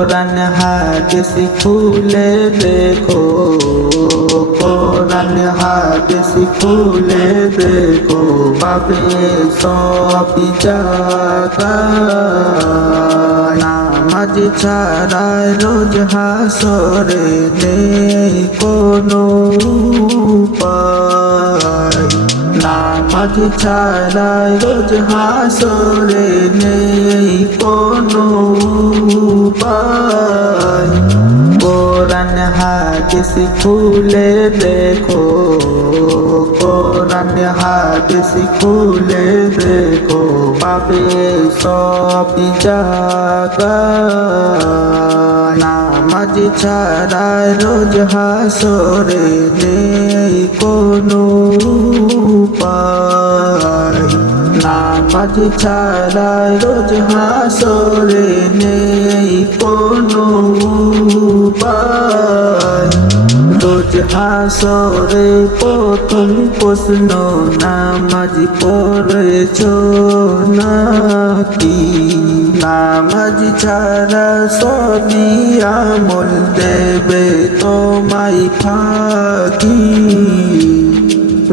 কোরআন হাদিস খুলে দেখো কোরআন হাদিস খুলে দেখো পাবে সব জায়গায় নামাজ ছাড়া রোজ হাসরে নেই কোনো উপায় নামাজ ছাড়া রোজ হাসরে নেই হাদিস খুলে দেখো কোরআন হাদিস খুলে দেখো পাবে সব জায়গায় নামাজ ছাড়া রোজ হাসরে নেই কোনো উপায় নামাজ ছাড়া রোজ হাসরে নেই কোনো উপায়। রোজ হাসরে প্রথম প্রশ্ন, নামাজ পড়েছ নাকি? নামাজ ছাড়া সবই আমল দেবে তোমায় ফাঁকি।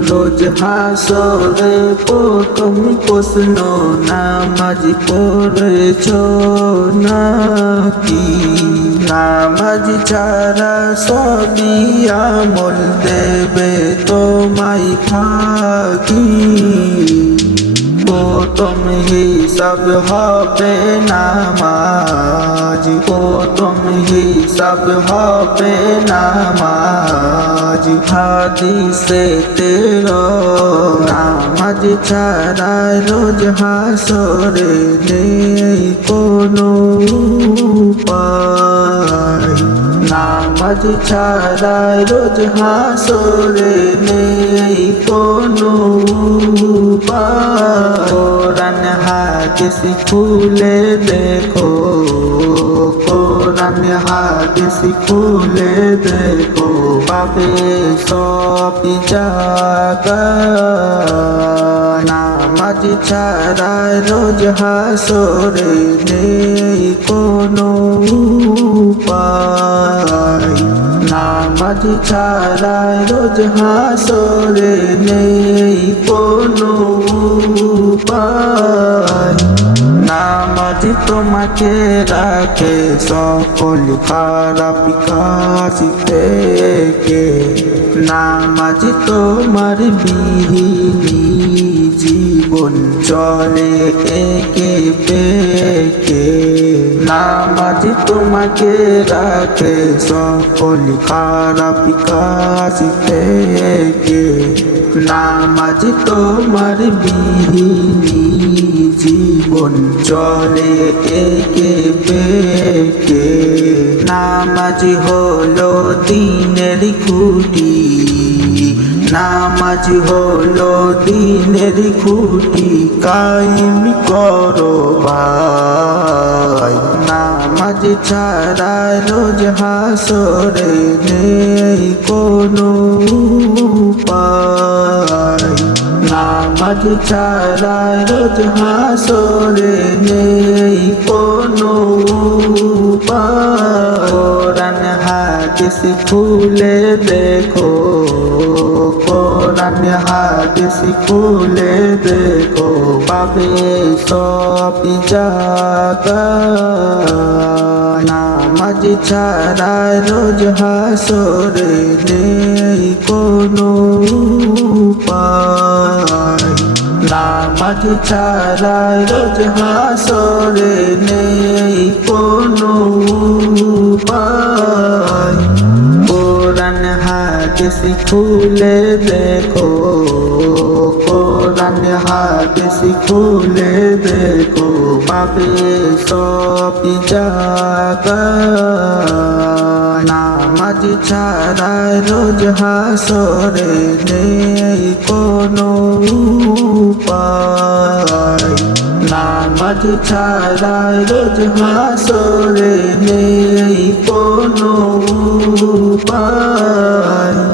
রোজ হাসরে প্রথম প্রশ্ন নামাজ পড়েছ নাকি নামাজ ছাড়া সবই আমল দেবে তোমায় ফাঁকি প্রথম হিসাব হবে নামাজ প্রথম হিসাব হবে নামাজ হাদিসে তেরো নামাজ ছাড়া রোজ হাসরে নেই কোনো উপায় নামাজ ছাড়া রোজ হাসরে নেই কোনো উপায় কোরআন হাদিস খুলে দেখো কোরআন হাদিস খুলে দেখো পাবে সব জায়গায় নামাজ ছাড়া রোজ হাসরে নেই কোনো উপায়। নামাজ ছাড়া রোজ হাসরে নেই কোনো উপায়। নামাজ তোমাকে রাখে সকল খারাপ কাজ থেকে। নামাজ তোমার বিহিনী জীবন চলে একে বেকে নামাজ তোমাকে রাখে সকল খারাপ কাজ থেকে। নামাজ তোমার বিহিনী জীবন চলে একে বেকে নামাজ হলো দিনের খুঁটি। নামাজ হলো দিনের খুঁটি কায়েম করো ভাই। নামাজ ছাড়া রোজ হাসরে নেই কোনো উপায়। নামাজ ছাড়া রোজ হাসরে নেই কোনো উপায়। কোরআন হাদিস খুলে দেখো। কোরআন হাদিস খুলে দেখো, পাবে সব নামাজ ছাড়া রোজ হাসরে নেই কোনো উপায়। নামাজ ছাড়া রোজ হাসরে নেই কোনো উপায়। হাদিস খুলে দেখো কোরআন হাদিস খুলে দেখো পাবে সব জায়গায় নামাজ ছাড়া রোজ হাসরে নেই কোনো উপায় নামাজ ছাড়া রোজ হাসরে নেই কোনো উপায়